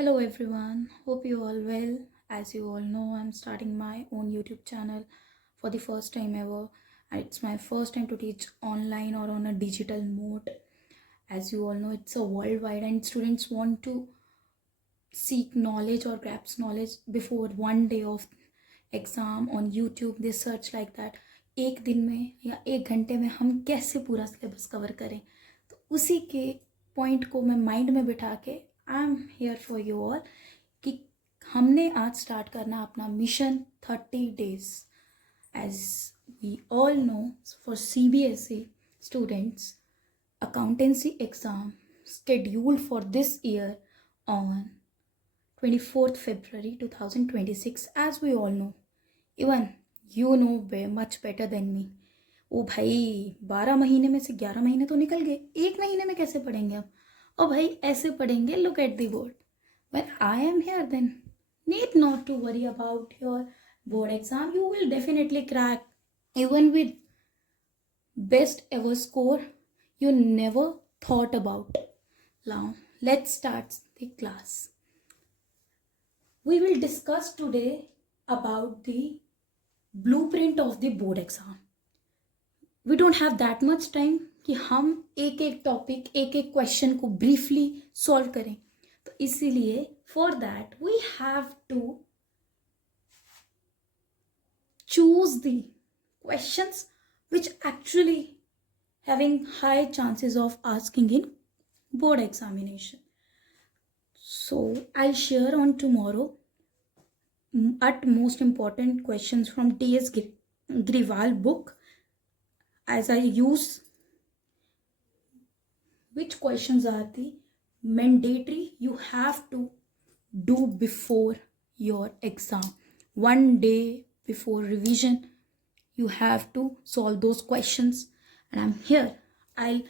Hello everyone, hope you all well. As you all know, I'm starting my own YouTube channel for the first time ever. It's my first time to teach online or on a digital mode. As you all know, it's a worldwide and students want to seek knowledge or grasp knowledge before one day of exam on YouTube they search like that एक दिन में या एक घंटे में हम कैसे पूरा सिलेबस कवर करें। तो उसी के पॉइंट को मैं माइंड में बिठा के I am here for you all कि हमने आज स्टार्ट करना अपना mission 30 days। As we all know for CBSE students accountancy exam scheduled for this year on 24th February 2026 as we all know, even you know much better than me। ओ भाई 12 महीने में से 11 महीने तो निकल गए, एक महीने में कैसे पढ़ेंगे अब। ओ भाई ऐसे पढ़ेंगे, look at the board. When I am here then need not to worry about your board exam, you will definitely crack even with best ever score you never thought about। Now let's start the class। We will discuss today about the blueprint of the board exam। We don't have that much time कि हम एक एक topic एक एक question को briefly solve करें। तो इसीलिए for that we have to choose the questions which actually having high chances of asking in board examination। So I'll share on tomorrow at most important questions from T.S. Griwal book as I use which questions are the mandatory you have to do before your exam, one day before revision you have to solve those questions। And I'm here, I'll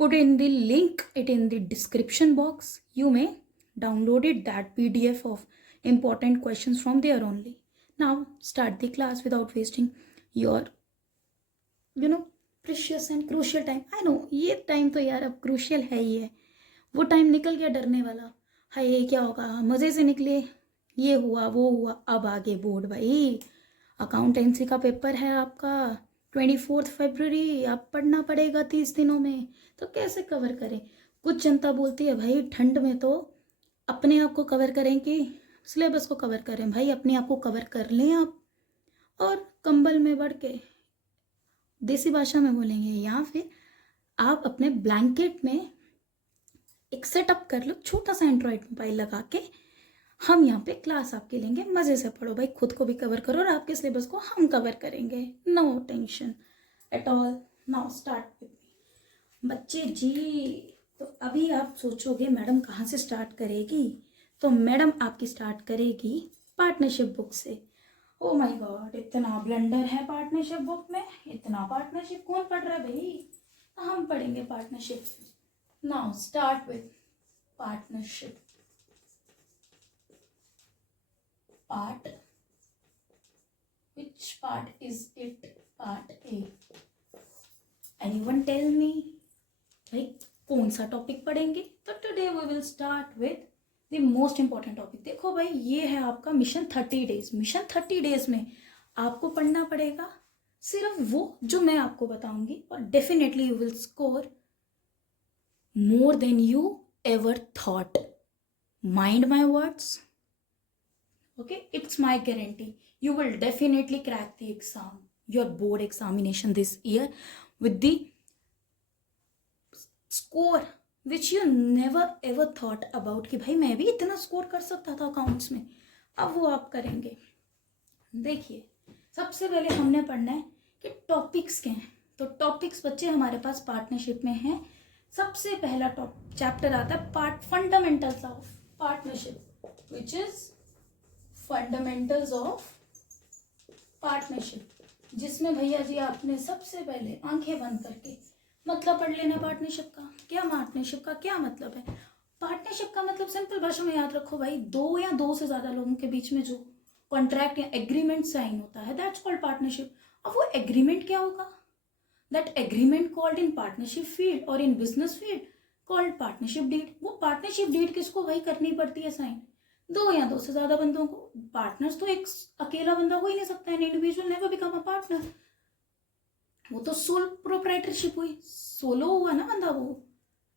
put in the link it in the description box, you may download it, that PDF of important questions from there only। Now start the class without wasting your precious and crucial time. I know ये time तो यार अब crucial है ही है, वो time निकल गया डरने वाला। हाय ये क्या होगा, मज़े से निकले, ये हुआ वो हुआ, अब आगे बोर्ड भाई। अकाउंटेंसी का पेपर है आपका 24 फरवरी, आप पढ़ना पड़ेगा 30 दिनों में। तो कैसे कवर करें। कुछ जनता बोलती है भाई ठंड में तो अपने आप को कवर करें कि सिलेबस को कवर करें। भाई अपने आप को कवर कर लें आप, और कंबल में बढ़ के देसी भाषा में बोलेंगे, या फिर आप अपने ब्लैंकेट में एक सेटअप कर लो, छोटा सा एंड्रॉयड मोबाइल लगा के। हम यहाँ पे क्लास आपके लेंगे, मज़े से पढ़ो भाई, खुद को भी कवर करो और आपके सिलेबस को हम कवर करेंगे, no tension at all. Now start with me बच्चे जी। तो अभी आप सोचोगे मैडम कहाँ से स्टार्ट करेगी, तो मैडम आपकी स्टार्ट करेगी पार्टनरशिप बुक से। ओ माय गॉड, इतना ब्लंडर है पार्टनरशिप बुक में, इतना पार्टनरशिप कौन पढ़ रहा है भाई। हम पढ़ेंगे partnership. Now start with partnership part। which part is it? Part A। anyone tell me भाई कौन सा टॉपिक पढ़ेंगे। तो today we will start with the most important topic. देखो भाई ये है आपका मिशन 30 days। मिशन 30 days में आपको पढ़ना पड़ेगा सिर्फ वो जो मैं आपको बताऊंगी, और definitely you will score more than you ever thought. Mind my words, okay, it's my guarantee you will definitely crack the exam, your board examination this year with the score which you never ever thought about कि भाई मैं भी इतना score कर सकता था accounts में। अब वो आप करेंगे। देखिए सबसे पहले हमने पढ़ना है कि टॉपिक्स क्या हैं। तो टॉपिक्स बच्चे हमारे पास पार्टनरशिप में हैं। सबसे पहला चैप्टर आता है fundamentals of partnership, which is fundamentals of partnership, जिसमें भैया जी आपने सबसे पहले आंखें बंद करके मतलब पढ़ लेना पार्टनरशिप का। क्या पार्टनरशिप का क्या मतलब है। पार्टनरशिप का मतलब सिंपल भाषा में याद रखो भाई, दो या दो से ज्यादा लोगों के बीच में जो कॉन्ट्रैक्ट या एग्रीमेंट साइन होता है, दैट्स कॉल्ड पार्टनरशिप। अब वो एग्रीमेंट क्या होगा, that agreement called in partnership field और in business field called partnership deed. वो पार्टनरशिप डीड किसको भाई करनी पड़ती है साइन? दो या दो से ज्यादा बंदों को। पार्टनर्स तो एक अकेला बंदा हो ही नहीं सकता है, individual never become a partner. वो तो सोल प्रोप्राइटरशिप हुई, सोलो हुआ ना बंदा वो।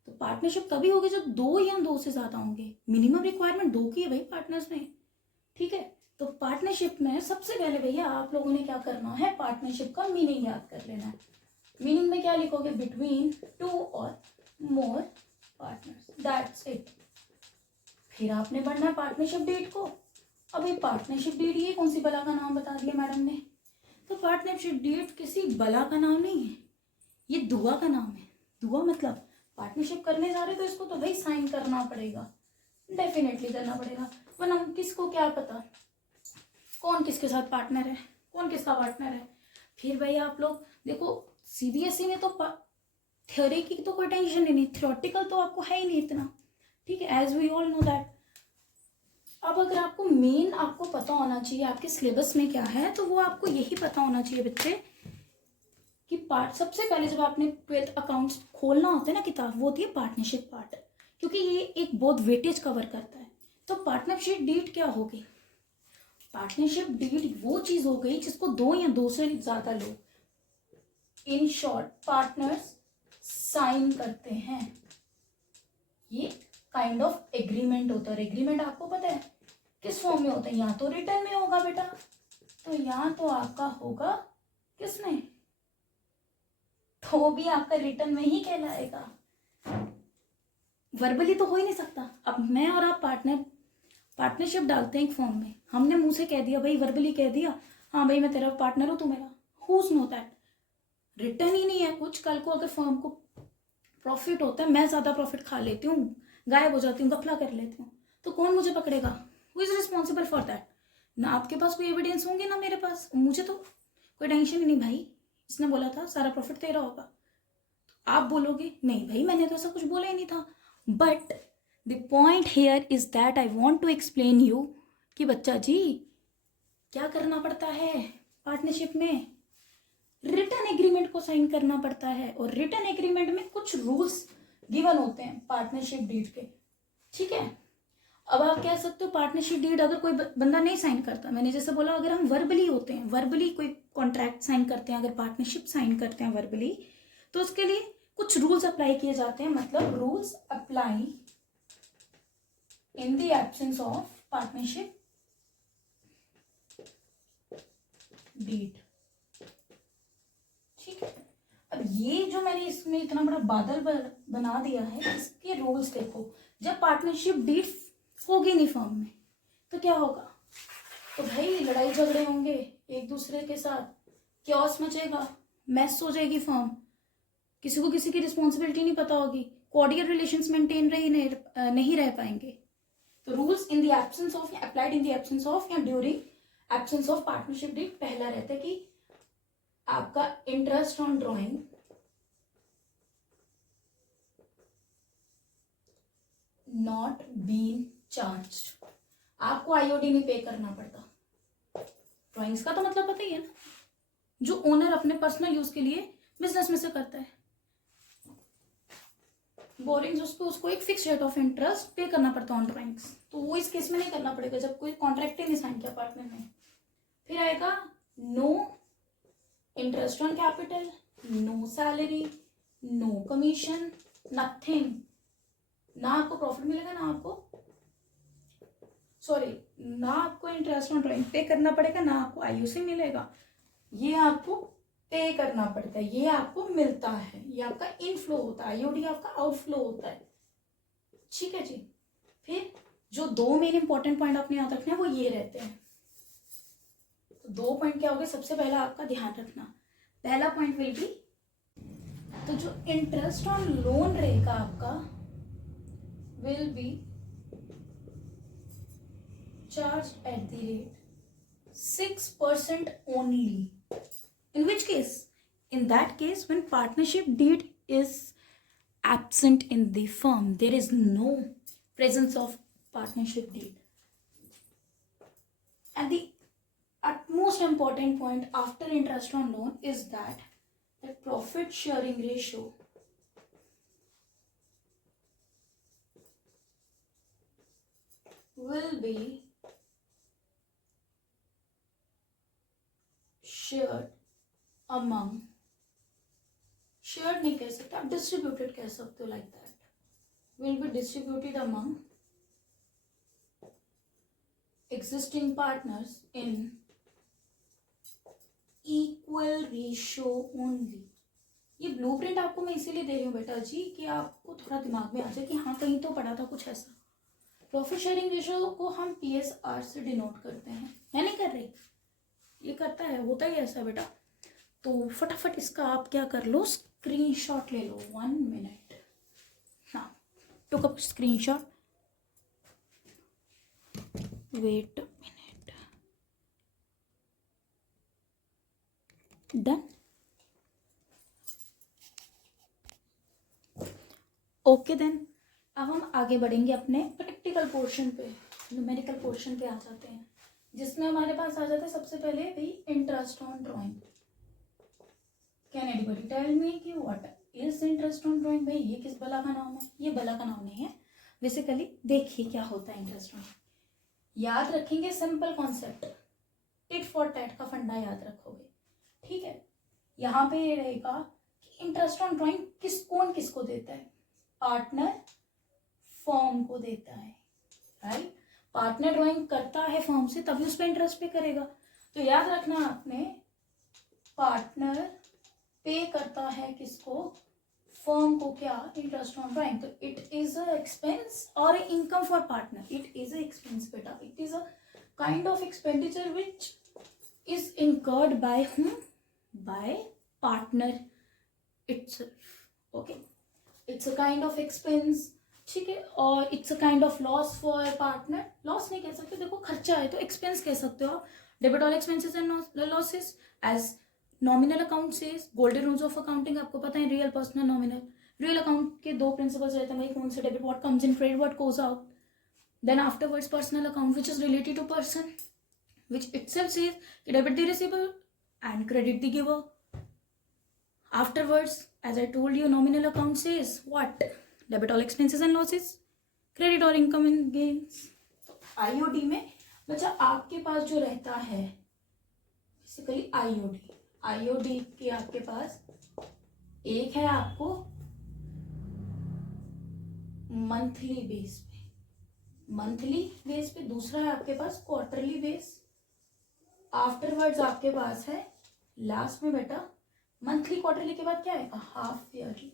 तो पार्टनरशिप तभी होगी जब दो या दो से ज्यादा होंगे। मिनिमम रिक्वायरमेंट दो की है भाई पार्टनर्स में, ठीक है। तो पार्टनरशिप में सबसे पहले भैया आप लोगों ने क्या करना है, पार्टनरशिप का मीनिंग याद कर लेना है। मीनिंग में क्या लिखोगे, बिटवीन टू और मोर पार्टनर्स, दैट्स इट। फिर आपने पढ़ना है पार्टनरशिप डीड को। अभी पार्टनरशिप डीड ये कौन सी बला का नाम बता दिया मैडम ने? तो पार्टनरशिप डीड किसी बला का नाम नहीं है, ये दुआ का नाम है। दुआ मतलब पार्टनरशिप करने जा रहे तो इसको तो भाई साइन करना पड़ेगा, डेफिनेटली करना पड़ेगा, वरना किसको क्या पता कौन किसके साथ पार्टनर है, कौन किसका पार्टनर है। फिर भाई आप लोग देखो, सीबीएसई में तो थ्योरी की तो कोई टेंशन ही नहीं, थ्योरेटिकल तो आपको है ही नहीं इतना, ठीक है, as we all know that. अब अगर आपको मेन आपको पता होना चाहिए आपके सिलेबस में क्या है, तो वो आपको यही पता होना चाहिए बच्चे कि पार्ट सबसे पहले जब आपने 12th अकाउंट्स खोलना होता है ना किताब, वो होती है पार्टनरशिप पार्ट, क्योंकि ये एक बहुत वेटेज कवर करता है। तो पार्टनरशिप डीड क्या होगी? पार्टनरशिप डीड वो चीज हो गई जिसको दो या दो से ज्यादा लोग, इन शॉर्ट पार्टनर्स, साइन करते हैं। ये काइंड ऑफ एग्रीमेंट होता है। एग्रीमेंट आपको पता है किस फॉर्म में होता है? या तो रिटर्न में होगा बेटा, तो यहाँ तो आपका होगा किसमें, तो भी आपका रिटर्न में ही कहलाएगा, वर्बली तो हो ही नहीं सकता। अब मैं और आप पार्टनरशिप डालते हैं एक फॉर्म में, हमने मुंह से कह दिया भाई, वर्बली कह दिया हाँ भाई मैं तेरा पार्टनर हूं, तू मेरा, हुज नो दैट, रिटर्न ही नहीं है कुछ। कल को अगर फर्म को प्रॉफिट होता है, मैं ज्यादा प्रॉफिट खा लेती हूँ, गायब हो जाती हूँ, गफला कर लेती हूँ, तो कौन मुझे पकड़ेगा? Who is responsible for that? ना आपके पास कोई एविडेंस होंगे ना मेरे पास, मुझे तो कोई टेंशन ही नहीं भाई, इसने बोला था सारा प्रॉफिट तेरा होगा। आप बोलोगे नहीं भाई मैंने तो ऐसा कुछ बोला ही नहीं था, but the point here is that I want to explain you कि बच्चा जी क्या करना पड़ता है पार्टनरशिप में, रिटर्न एग्रीमेंट को साइन करना पड़ता है, और रिटर्न एग्रीमेंट में कुछ रूल्स गिवन होते हैं पार्टनरशिप डीड के, ठीक है। अब आप कह सकते हो पार्टनरशिप डीड अगर कोई बंदा नहीं साइन करता, मैंने जैसे बोला अगर हम वर्बली होते हैं, वर्बली कोई कॉन्ट्रैक्ट साइन करते हैं, अगर पार्टनरशिप साइन करते हैं वर्बली, तो उसके लिए कुछ रूल्स अप्लाई किए जाते हैं, मतलब rules apply in the absence of partnership deed, ठीक है। अब ये जो मैंने इसमें इतना बड़ा बादल बना दिया है, इसके रूल्स देखो। जब पार्टनरशिप डीड होगी नहीं फर्म में तो क्या होगा? तो भाई लड़ाई झगड़े होंगे एक दूसरे के साथ, क्योस मचेगा, मैस हो जाएगी फर्म, किसी को किसी की रिस्पॉन्सिबिलिटी नहीं पता होगी, कोऑर्डिनेट रिलेशंस मेंटेन नहीं रह पाएंगे। तो rules in the absence of, applied in the absence of या during absence of partnership deed, पहला रहता है कि आपका interest on drawing not been charged, आपको आईओडी नहीं पे करना पड़ता। ड्राइंग्स का तो मतलब पता ही है ना, जो ओनर अपने पर्सनल यूज के लिए बिजनेस में से करता है, बोरिंग्स उसको एक फिक्स रेट ऑफ इंटरेस्ट पे करना पड़ता है ऑन ड्राइंग्स, तो वो इस केस में नहीं करना पड़ेगा जब कोई कॉन्ट्रैक्ट ही नहीं साइन किया पार्टनर ने। फिर आएगा no interest on capital, no salary, no commission, nothing, ना आपको प्रॉफिट मिलेगा, ना आपको इंटरेस्ट ऑन ड्राइंग पे करना पड़ेगा, ना आपको आईयूसी मिलेगा, ये आपको पे करना पड़ता है, ये आपको मिलता है, ये आपका इनफ्लो होता है, आईओडी आपका आउटफ्लो होता है, ठीक है जी। फिर जो दो मेन इंपॉर्टेंट पॉइंट आपने याद रखना है वो ये रहते हैं। तो दो पॉइंट क्या हो गए, सबसे पहला आपका ध्यान रखना, पहला पॉइंट विल बी, तो जो इंटरेस्ट ऑन लोन रहेगा आपका will be charge at the rate 6% only. In which case? In that case, when partnership deed is absent in the firm, there is no presence of partnership deed. And the utmost important point after interest on loan is that the profit sharing ratio will be shared among, shared नहीं कह सकते आप, distributed कह सकते हो, like that, will be distributed among existing partners in equal ratio only. ये blueprint आपको मैं इसीलिए दे रही हूँ बेटा जी कि आपको थोड़ा दिमाग में आ जाए कि हाँ कहीं तो पढ़ा था कुछ ऐसा। प्रॉफिट शेयरिंग रेशियो को हम PSR से डिनोट करते हैं, मैं नहीं कर रही, ये करता है, होता ही ऐसा बेटा। तो फटाफट इसका आप क्या कर लो, स्क्रीनशॉट ले लो, 1 मिनट। हाँ, took up screenshot, wait a minute, done. Okay then, अब हम आगे बढ़ेंगे अपने प्रैक्टिकल पोर्शन पे, न्यूमेरिकल पोर्शन पे आ जाते हैं, जिसमें हमारे पास आ जाता है सबसे पहले भाई interest on drawing. Can anybody tell me कि what is interest on drawing? भाई ये किस बला का नाम है? ये बला का नाम नहीं है बेसिकली। देखिए क्या होता है इंटरेस्ट ऑन, याद रखेंगे simple concept, tit for tat का फंडा याद रखोगे, ठीक है। यहाँ पे ये रहेगा कि इंटरेस्ट ऑन ड्राइंग कौन किसको देता है? पार्टनर फर्म को देता है, राइट। पार्टनर ड्राइंग करता है फर्म से तभी उस पर इंटरेस्ट पे करेगा। तो याद रखना आपने, पार्टनर पे करता है किसको? फर्म को, क्या? Interest on drawing. तो इट इज अ एक्सपेंस और income for partner. It is a expense बेटा, it is a kind of expenditure which is incurred by whom? By partner itself. Okay, it's a kind of expense, ठीक है, और it's a kind of loss for partner. Loss नहीं कह सकते, देखो खर्चा है तो एक्सपेंस कह सकते हो आप। Debit all expenses and losses as nominal account says. Golden rules of accounting आपको पता है, real, personal, nominal. Real account के 2 प्रिंसिपल्स रहते हैं भाई, कौन से? Debit what comes in, credit what goes out. Then afterwards personal account which is related to person, which itself says कि debit the receivable and credit the giver. Afterwards, as I told you, nominal account says what? Debit all expenses and losses, credit or income and gains. तो IOD में बच्चा आपके पास जो रहता है basically IOD के आपके पास एक है आपको मंथली बेस पे, दूसरा है आपके पास क्वार्टरली बेस। आफ्टरवर्ड्स आपके पास है लास्ट में बेटा मंथली, क्वार्टरली के बाद क्या आएगा? Half yearly.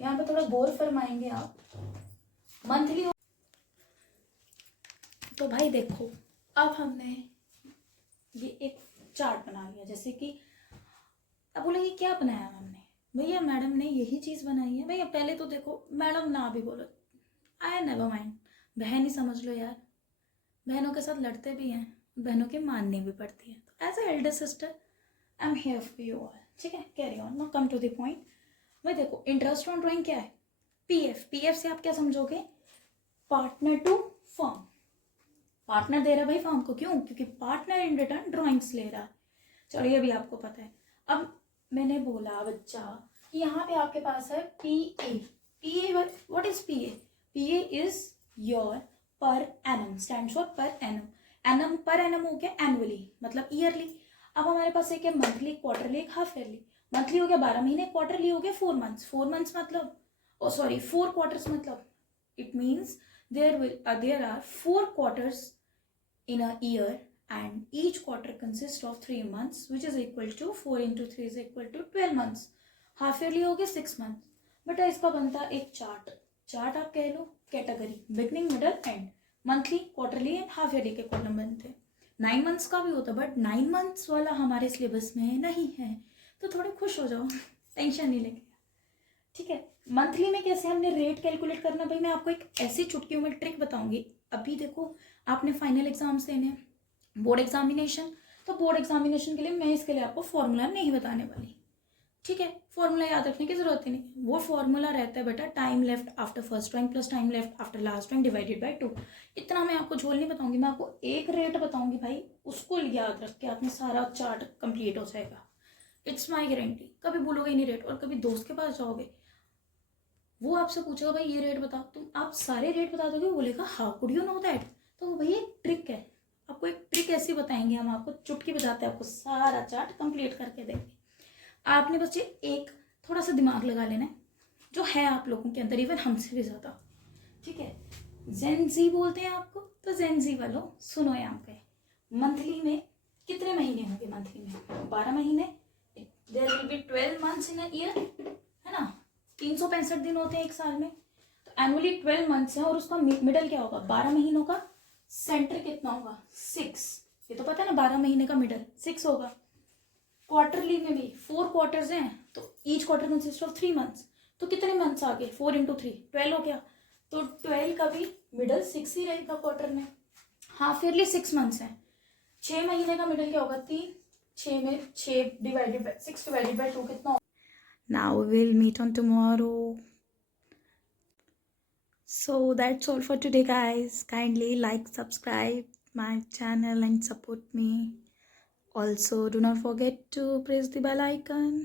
यहाँ पे थोड़ा गौर फरमाएंगे आप, मंथली। तो भाई देखो, अब हमने ये एक चार्ट बना लिया, जैसे कि अब बोले ये क्या बनाया हमने? भैया मैडम ने यही चीज़ बनाई है। भैया पहले तो देखो, मैडम ना भी बोलो, आई नेवर माइंड, बहन ही समझ लो यार, बहनों के साथ लड़ते भी हैं, बहनों की माननी भी पड़ती है। तो as a elder sister I am here for you all, ठीक है। Carry on, now come to the point. भाई देखो, इंटरेस्ट ऑन ड्राइंग क्या है? पीएफ से आप क्या समझोगे? Partner to firm. पार्टनर दे रहा है भाई फर्म को, क्यों? क्योंकि पार्टनर इन रिटर्न ड्राइंग्स ले रहा है। चलो ये भी आपको पता है। अब मैंने बोला बच्चा कि यहाँ पे आपके पास है PA. What is PA? PA is your per annum, stands for per annum. Annum, per annum हो गया एनुअली, मतलब ईयरली। अब हमारे पास एक है मंथली, क्वार्टरली, एक हाफ ईयरली। मंथली हो गया 12 महीने, क्वार्टरली हो गया 4 मंथ्स। 4 मंथ्स मतलब, ओ सॉरी 4 क्वार्टर्स मतलब, it means there are 4 quarters in a year and each quarter consists of 3 months which is equal to 4 into 3 is equal to 12 months. Half yearly हो गया 6 months. बेटा इसका बनता एक चार्ट आप कह लो, category, beginning, middle, end. Monthly, quarterly and half yearly के कॉलम बनते हैं। 9 मंथ्स का भी होता है, बट 9 मंथ्स वाला हमारे सिलेबस में नहीं है, तो थोड़े खुश हो जाओ, टेंशन नहीं लेके, ठीक है। मंथली में कैसे हमने रेट कैलकुलेट करना? भाई मैं आपको एक ऐसी चुटकियों में ट्रिक बताऊंगी। अभी देखो, आपने फाइनल एग्जाम्स देने, बोर्ड एग्जामिनेशन, तो बोर्ड एग्जामिनेशन के लिए मैं इसके लिए आपको फॉर्मूला नहीं बताने वाली, ठीक है। फॉर्मूला याद रखने की जरूरत ही नहीं। वो फॉर्मूला रहता है बेटा, time left after first drawing plus time left after last drawing divided by 2। इतना मैं आपको झोल नहीं बताऊंगी, मैं आपको एक रेट बताऊंगी भाई, उसको याद रख के आपने सारा चार्ट कंप्लीट हो जाएगा। इट्स माई गारंटी, कभी भूलोगे नहीं रेट। और कभी दोस्त के पास जाओगे, वो आपसे पूछेगा भाई ये रेट बता, तुम आप सारे रेट बता दोगे, वो बोलेगा how could you know that. तो भाई एक ट्रिक है, आपको एक ट्रिक ऐसी बताएंगे हम, आपको चुटकी बजाते आपको सारा चार्ट कंप्लीट करके देंगे। आपने बस ये एक थोड़ा सा दिमाग लगा लेना है, जो है आप लोगों के अंदर, इवन हमसे भी ज़्यादा, ठीक है। जेनजी बोलते हैं आपको, तो जेनजी वालों सुनो यहाँ पे, मंथली में कितने महीने होंगे? मंथली में 12 महीने, there will be 12 months in a year, है ना। 365 दिन होते हैं एक साल में, तो एनुअली 12 मंथ्स है, और उसका मिडल क्या होगा? 12 महीनों का सेंटर कितना होगा? 6। ये तो पता है ना, 12 महीने का मिडल 6 होगा। क्वार्टरली में भी 4 क्वार्टर्स हैं, तो each quarter consist of 3 months, तो कितने मंथ्स आ गए? 4 × 3 12 हो गया, तो 12 का भी मिडल 6 ही रहेगा क्वार्टर में। हाफ ईयरली 6 मंथ्स हैं, 6 महीने का मिडल क्या होगा? 3। 6 में 6 डिवाइडेड बाय 6 डिवाइडेड बाय 2 कितना? Now will meet on tomorrow. So that's all for today, guys. Kindly like, subscribe my channel and support me. Also, do not forget to press the bell icon.